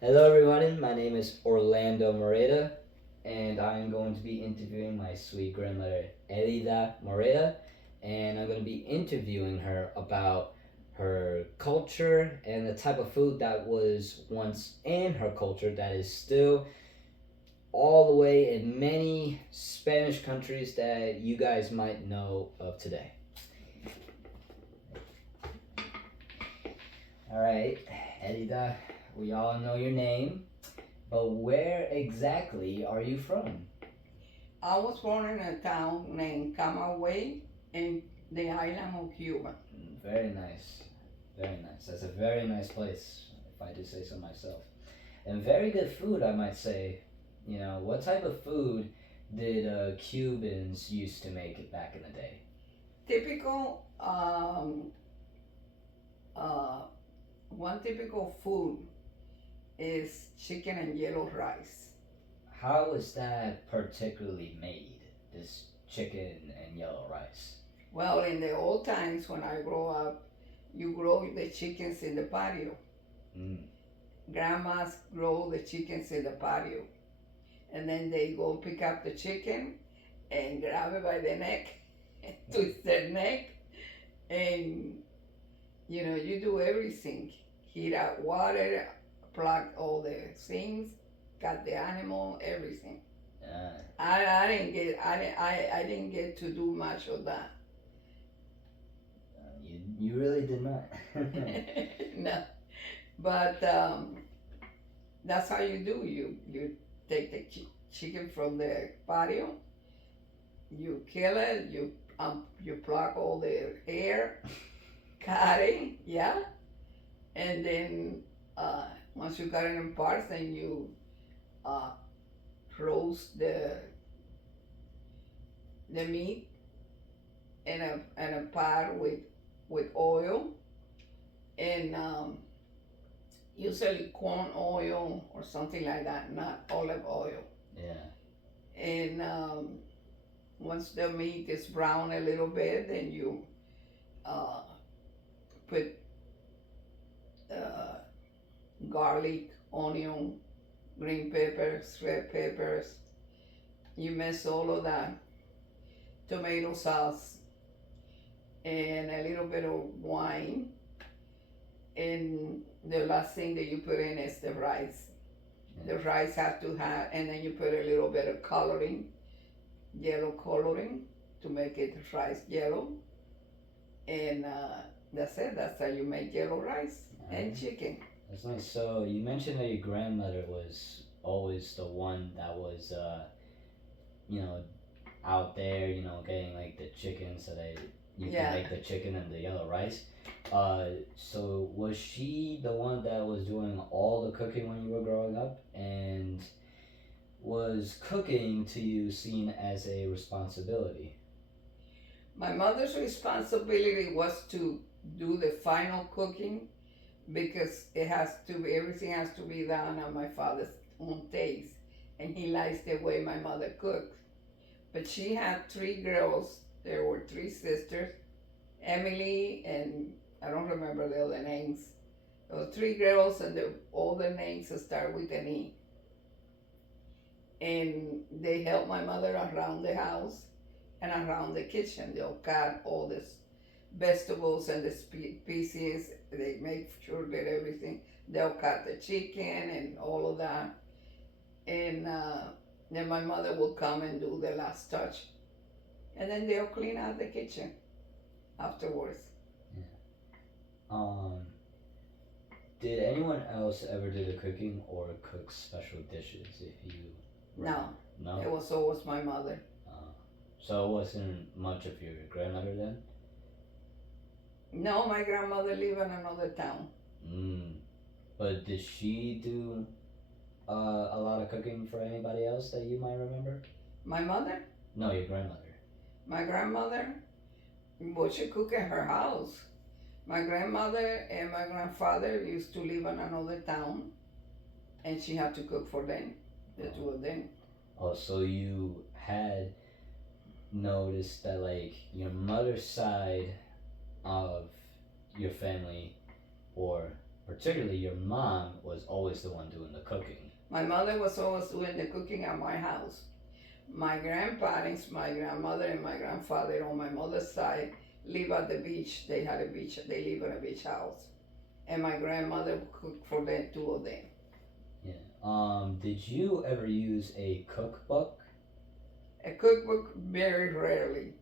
Hello, everybody. My name is Orlando Moreda, and I am going to be interviewing my sweet grandmother, Elida Moreda, and I'm going to be interviewing her about her culture and the type of food that was once in her culture that is still all the way in many Spanish countries that you guys might know of today. All right, Elida, we all know your name. But where exactly are you from? I was born in a town named Camagüey in the island of Cuba. Very nice. Very nice. That's a very nice place, if I do say so myself. And very good food, I might say. You know, what type of food did Cubans used to make it back in the day? Typical, uh, one typical food is chicken and yellow rice. How is that particularly made? This chicken and yellow rice. Well, in the old times when I grow up, you grow the chickens in the patio. Mm. Grandmas grow the chickens in the patio. And then they go pick up the chicken and grab it by the neck, twist their neck, and you do everything. Heat up water, plug all the things, cut the animal, everything. Yeah. I didn't get to do much of that. You really did not. No, but that's how you do. You take the chicken from the patio, you kill it, you pluck all the hair, cut it, yeah, and then once you cut it in parts, then you uh, roast the meat in a pot with oil and usually corn oil or something like that, not olive oil. Yeah. And once the meat is brown a little bit, then you uh, put uh, garlic, onion, green peppers, red peppers. You mix all of that, tomato sauce, and a little bit of wine. And the last thing that you put in is the rice. The rice has to have, and then you put a little bit of coloring, yellow coloring, to make it rice yellow. And that's it. That's how you make yellow rice and Alright. chicken. That's nice. So you mentioned that your grandmother was always the one that was, you know, out there, getting like the chicken so that you can Yeah. make the chicken and the yellow rice. So was she the one that was doing all the cooking when you were growing up, and was cooking to you seen as a responsibility? My mother's responsibility was to do the final cooking because everything has to be done on my father's own taste, and he likes the way my mother cooked. But she had three girls. There were three sisters, Emily, and I don't remember the other names. There were three girls, and all the names start with an E. And they helped my mother around the house and around the kitchen. They'll cut all this vegetables and the species. They make sure that everything. They'll cut the chicken and all of that, and then my mother will come and do the last touch, and then they'll clean out the kitchen afterwards. Yeah. Um, did anyone else ever do the cooking or cook special dishes? If you No, remember, no. it was always my mother. Uh, so it wasn't much of your grandmother then. No, my grandmother lived in another town. Mm. But did she do a lot of cooking for anybody else that you might remember? My mother, No, your grandmother. my grandmother, what she cooked at her house. My grandmother and my grandfather used to live in another town, and she had to cook for them, the two of them. Oh, so you had noticed that like your mother's side of your family, or particularly your mom was always the one doing the cooking. My mother was always doing the cooking at my house. My grandparents, my grandmother and my grandfather on my mother's side live at the beach. They had a beach. They live in a beach house, and my grandmother cooked for them, two of them. Yeah. Did you ever use a cookbook? A cookbook, very rarely,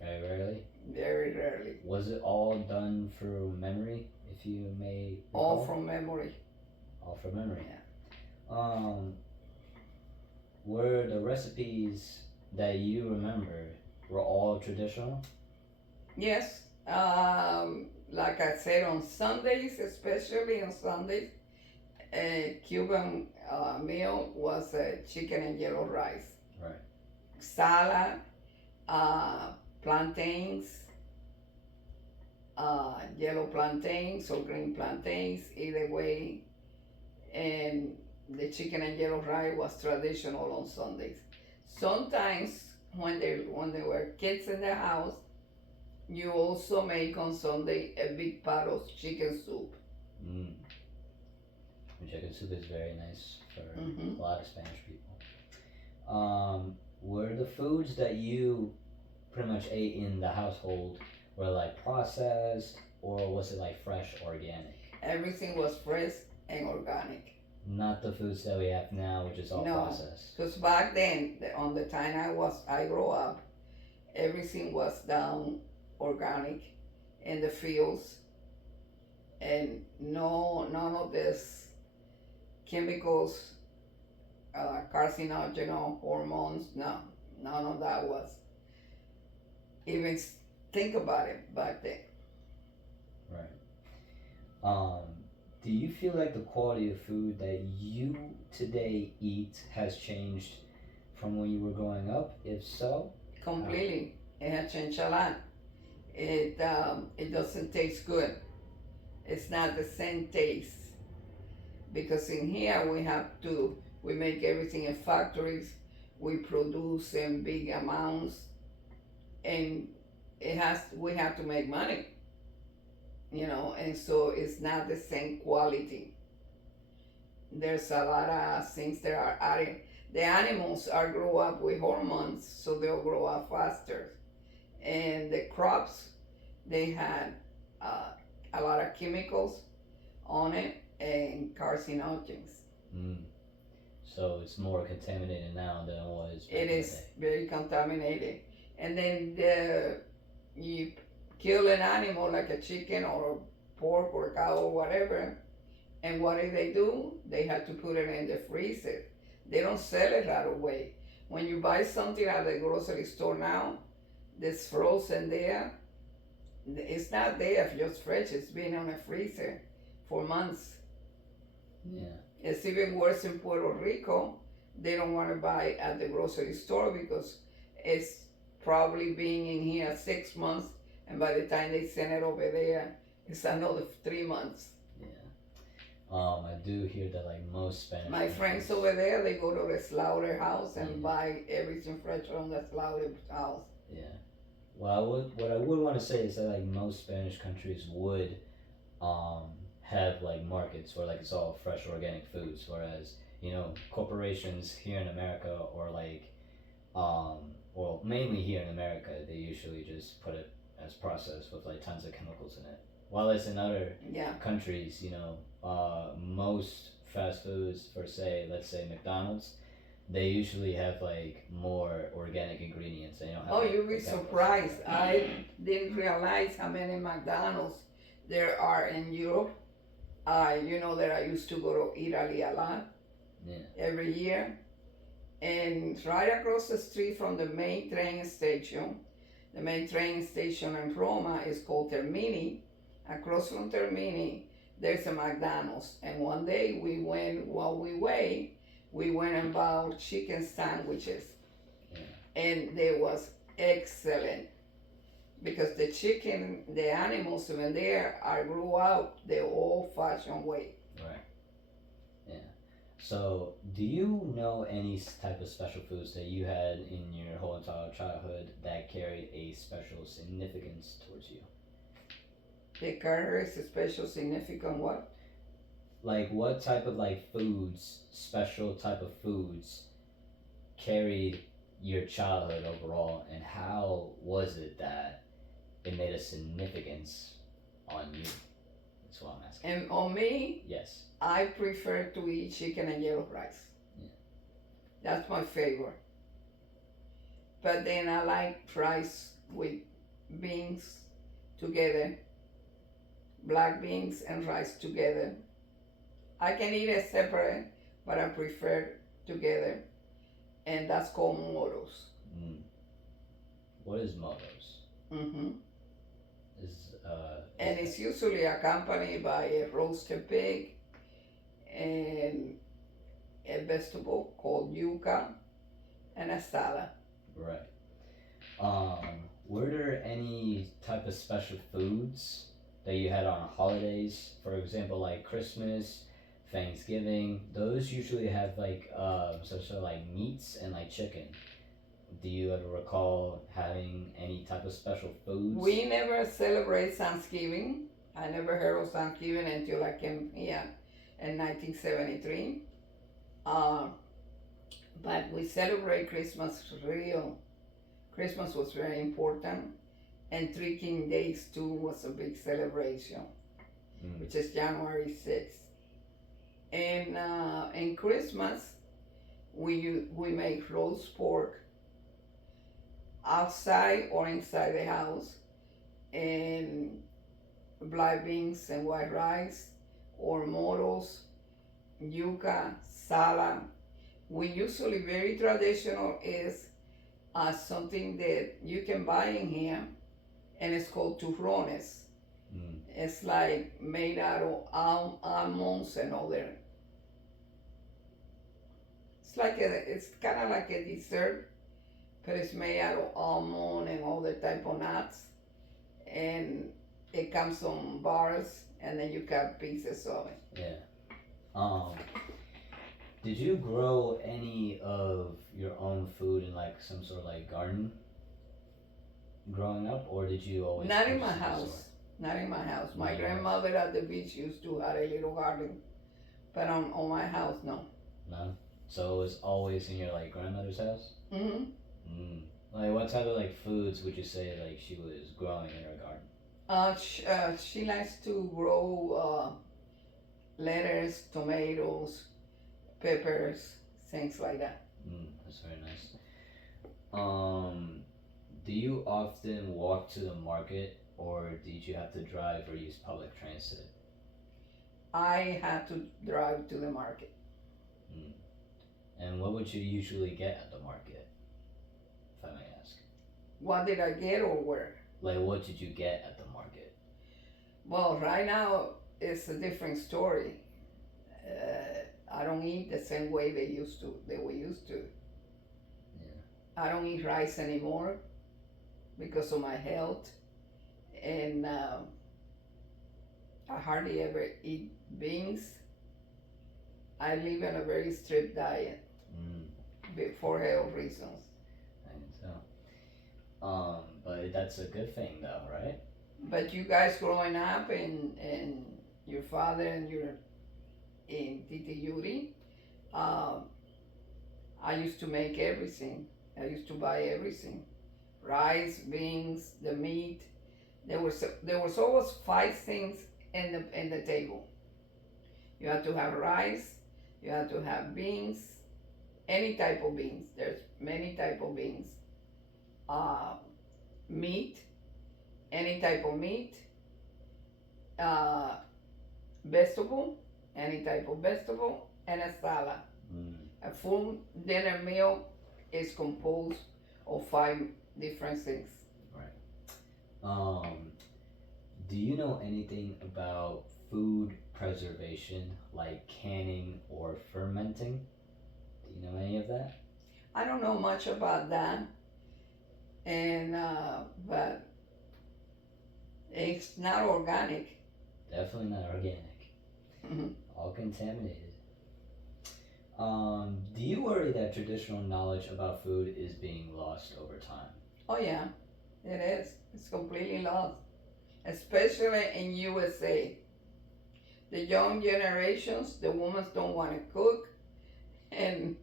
Very rarely. very rarely. Was it all done through memory, if you may All recall? from memory. All from memory. Yeah. Um, were the recipes that you remember were all traditional? Yes. Like I said, on Sundays, especially on Sundays, a Cuban meal was chicken and yellow rice, Right. salad, uh, plantains, yellow plantains or green plantains, either way. And the chicken and yellow rice was traditional on Sundays. Sometimes when there were kids in the house, you also make on Sunday a big pot of chicken soup. Mm. Chicken soup is very nice for Hmm. a lot of Spanish people. Were the foods that you pretty much ate in the household were like processed or was it like fresh, organic? Everything was fresh and organic. Not the foods that we have now, which is all No, processed. because back then, on the time I grew up, everything was down organic in the fields, and none of this chemicals, carcinogen, hormones. No, none of that was even think about it back then. Right. Um, do you feel like the quality of food that you today eat has changed from when you were growing up? If so, how? Completely, it had changed a lot. It doesn't taste good. It's not the same taste because in here we make everything in factories. We produce in big amounts, and we have to make money, and so it's not the same quality. There's a lot of things that are added. The animals are grow up with hormones, so they'll grow up faster, and the crops they had uh, a lot of chemicals on it and carcinogens. Mm. So it's more contaminated now than it was back It in the is day. very contaminated. And then you kill an animal like a chicken or a pork or a cow or whatever, and what do? They have to put it in the freezer. They don't sell it right away. When you buy something at the grocery store now, that's frozen there, it's not there just fresh. It's been on a freezer for months. Yeah. It's even worse in Puerto Rico. They don't want to buy at the grocery store because it's probably being in here 6 months, and by the time they send it over there, it's another 3 months. Yeah. I do hear that like most Spanish My friends countries. over there, they go to the slaughterhouse and Yeah. buy everything fresh from the slaughterhouse. Yeah. What I would want to say is that like most Spanish countries would um have like markets where like it's all fresh organic foods, whereas corporations here in America or like um well mainly here in America they usually just put it as processed with like tons of chemicals in it. While it's in other Yeah. countries, most fast foods for say let's say McDonald's, they usually have like more organic ingredients. They don't have Oh, like you'll be the chemicals. surprised. I didn't realize how many McDonald's there are in Europe. You know that I used to go to Italy a lot Yeah. every year. And right across the street from the main train station, the main train station in Roma is called Termini. Across from Termini, there's a McDonald's. And one day we went, while we went and bought chicken sandwiches. Yeah. And they was excellent because the animals when there are grew up the old fashioned way. Right. Yeah. So, do you know any type of special foods that you had in your whole entire childhood that carried a special significance towards you? The carries a special significant what? Like what type of like foods, special type of foods carried your childhood overall, and how was it that it made a significance on you? That's what I'm asking. And on me, Yes. I prefer to eat chicken and yellow rice. Yeah. That's my favorite. But then I like rice with beans together, black beans and rice together. I can eat it separate, but I prefer together, and that's called moros. Mm. What is motos? Hmm. Is And it's usually accompanied by a roasted pig and a vegetable called yuca and a salad. right? Were there any type of special foods that you had on holidays? For example, like Christmas, Thanksgiving. Those usually have like some sort of like meats and like chicken. Do you ever recall having any type of special foods? We never celebrate Thanksgiving. I never heard of Thanksgiving until I came here in 1973. Uh, but we celebrate Christmas real. Christmas was very important, and Three King Days too was a big celebration, Mm. which is January 6th. And in Christmas, we make roast pork outside or inside the house, and black beans and white rice, or moros, yuca, salad. We usually very traditional is something that you can buy in here, and it's called turrones. Mm. It's like made out of almonds and other. It's kind of like a dessert, but it's made out of almond and all the type of nuts, and it comes on bars, and then you cut pieces of it. Yeah. Um, did you grow any of your own food in like some sort of like garden growing up, or did you always Not in purchase my it in the store? house. Not in my house. Not My in your house? grandmother at the beach used to have a little garden, but on my house, no. None. So it was always in your like grandmother's house. Hmm. Mm. Like what type of like foods would you say like she was growing in her garden? She likes to grow lettuce, tomatoes, peppers, things like that. That's very nice. Um, do you often walk to the market, or did you have to drive or use public transit? I had to drive to the market. Mm. And what would you usually get at the market, if I may ask? What did I get or where? Like, what did you get at the market? Well, right now it's a different story. I don't eat the same way they we used to. Yeah. I don't eat rice anymore because of my health, and I hardly ever eat beans. I live on a very strict diet for health reasons. I can tell. But that's a good thing, though, right? But you guys growing up, and your father and your and Titi Yuri, um, I used to make everything. I used to buy everything: rice, beans, the meat. There was always five things in the table. You had to have rice. You had to have beans, any type of beans. There's many type of beans. Uh, Meat, any type of meat. Uh, Vegetable, any type of vegetable, and a salad. Mm. A full dinner meal is composed of five different things. Right. Um, do you know anything about food preservation, like canning or fermenting? Do you know any of that? I don't know much about that, and but it's not organic. Definitely not organic. Mhm. All contaminated. Do you worry that traditional knowledge about food is being lost over time? Oh yeah, it is. It's completely lost, especially in USA. The young generations, the women don't want to cook, and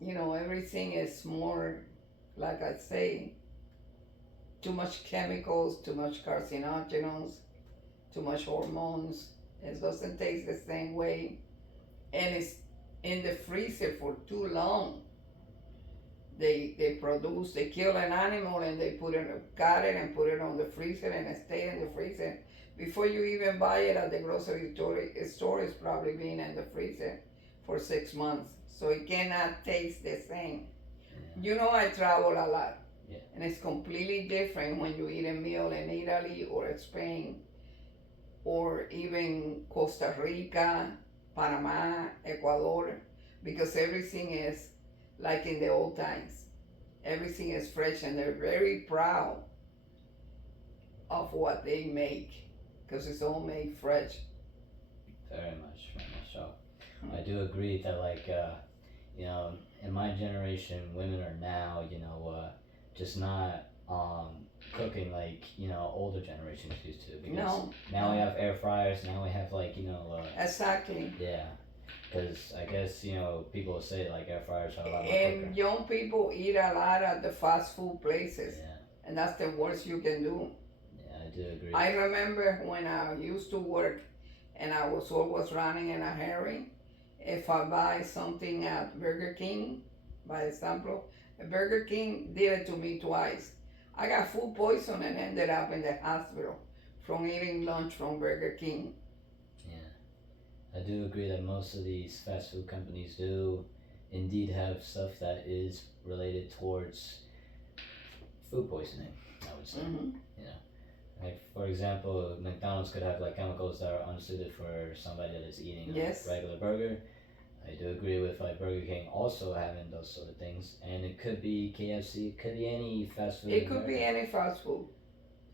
everything is more, like I say, too much chemicals, too much carcinogens, too much hormones. It doesn't taste the same way, and it's in the freezer for too long. They kill an animal and they cut it and put it on the freezer and it stay in the freezer. Before you even buy it at the grocery store, it's probably been in the freezer for 6 months. So it cannot taste the same. I travel a lot. Yeah. And it's completely different when you eat a meal in Italy or Spain or even Costa Rica, Panama, Ecuador, because everything is like in the old times. Everything is fresh and they're very proud of what they make because it's all made fresh. Very much so. I do agree that, like, you know, in my generation, women are now, just not cooking like older generations used to, because No, now we have air fryers. Now we have, like, exactly. yeah, because I guess people say like air fryers are a lot more quicker. And young people eat a lot at the fast food places, Yeah, and that's the worst you can do. yeah, I do agree. I remember when I used to work and I was always running in a hurry. If I buy something at Burger King, by example, Burger King did it to me twice. I got food poison and ended up in the hospital from eating lunch from Burger King. Yeah, I do agree that most of these fast food companies do indeed have stuff that is related towards food poisoning, I would say. Hmm. You know, like, for example, McDonald's could have like chemicals that are unsuited for somebody that is eating Yes. a regular burger. I do agree with like Burger King also having those sort of things, and it could be KFC, it could be any fast food. It could be any fast food.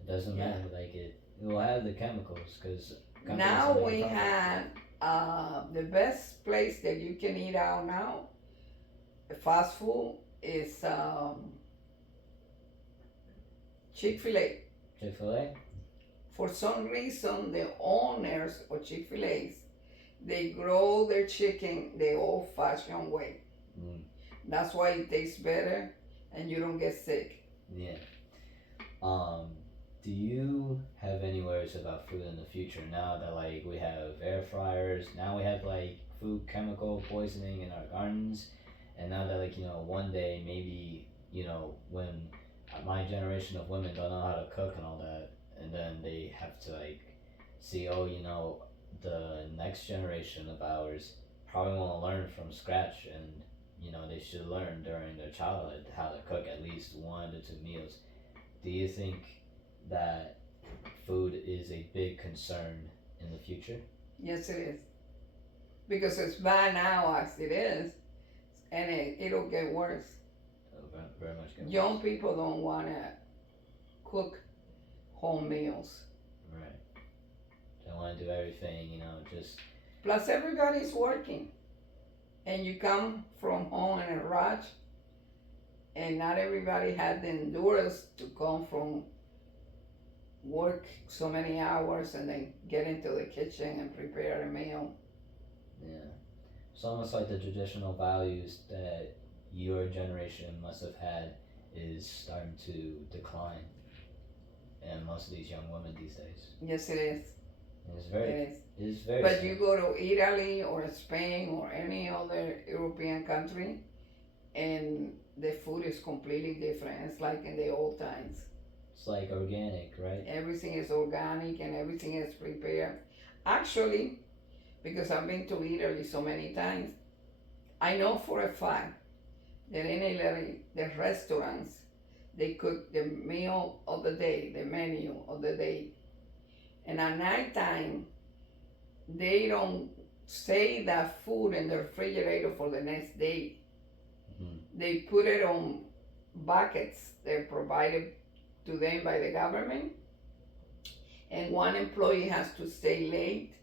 It doesn't Yeah. matter. Like, it will have the chemicals because Now we had the best place that you can eat out now, fast food, is Chick-fil-A. Chick-fil-A. For some reason, the owners of Chick-fil-A's, they grow their chicken the old-fashioned way. Mm. That's why it tastes better and you don't get sick. Yeah. Do you have any worries about food in the future now that, like, we have air fryers, now we have like food chemical poisoning in our gardens, and now that, like, one day maybe, when my generation of women don't know how to cook and all that, and then they have to, like, see, oh, the next generation of ours probably won't learn from scratch, and they should learn during their childhood how to cook at least 1 to 2 meals. Do you think that food is a big concern in the future? Yes, it is. Because it's bad now as it is, and it'll get worse. Very much get Young worse. people don't want to cook home meals. Right. They want to do everything, just. Plus, everybody's working, and you come from home in a rush, and not everybody had the endurance to come from work so many hours and then get into the kitchen and prepare a meal. Yeah. It's almost like the traditional values that your generation must have had is starting to decline in most of these young women these days. Yes, it is. It is very But sad. you go to Italy or Spain or any other European country, and the food is completely different. It's like in the old times. It's like organic, right? Everything is organic and everything is prepared. Actually, because I've been to Italy so many times, I know for a fact that in Italy, the restaurants, they cook the meal of the day, the menu of the day. And at night time, they don't save that food in the refrigerator for the next day. Mm-hmm. They put it on buckets they're provided to them by the government, and one employee has to stay late.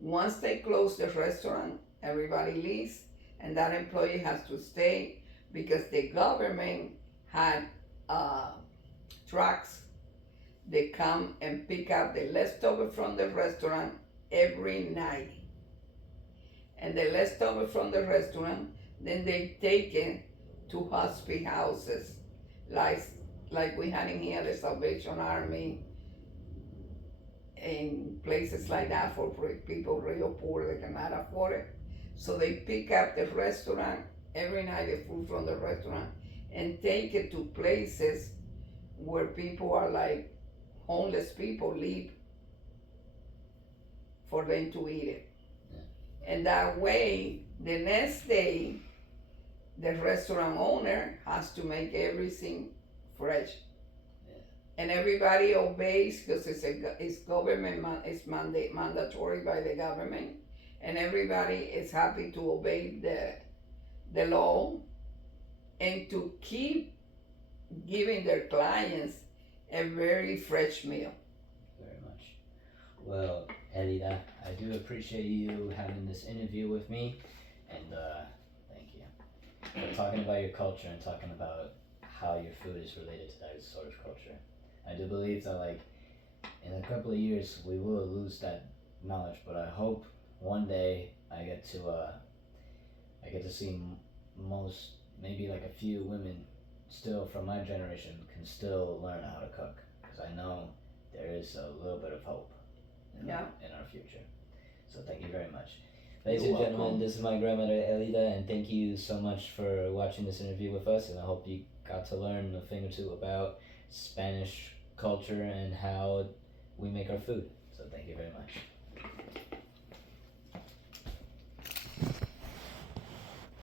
Once they close the restaurant, everybody leaves, and that employee has to stay because the government had trucks They come and pick up the leftover from the restaurant every night. And the leftover from the restaurant, then they take it to hospice houses, like like we had in here, the Salvation Army, in places like that for people real poor that cannot afford it. So they pick up the restaurant every night, the food from the restaurant, and take it to places where people are like homeless people live for them to eat it. And that way, the next day, the restaurant owner has to make everything fresh. And everybody obeys because it's government it's mandatory by the government, and everybody is happy to obey the law and to keep giving their clients a very fresh meal. Very much. Well, Elida, I do appreciate you having this interview with me, and thank you for talking about your culture and talking about how your food is related to that sort of culture. I do believe that, like, in a couple of years we will lose that knowledge, but I hope one day I get to see most, maybe like a few women still from my generation can still learn how to cook, because I know there is a little bit of hope Yeah. in our future. So thank you very much. Ladies You're and gentlemen, welcome. this is my grandmother Elida, and thank you so much for watching this interview with us. And I hope you got to learn a thing or two about Spanish culture and how we make our food. So thank you very much.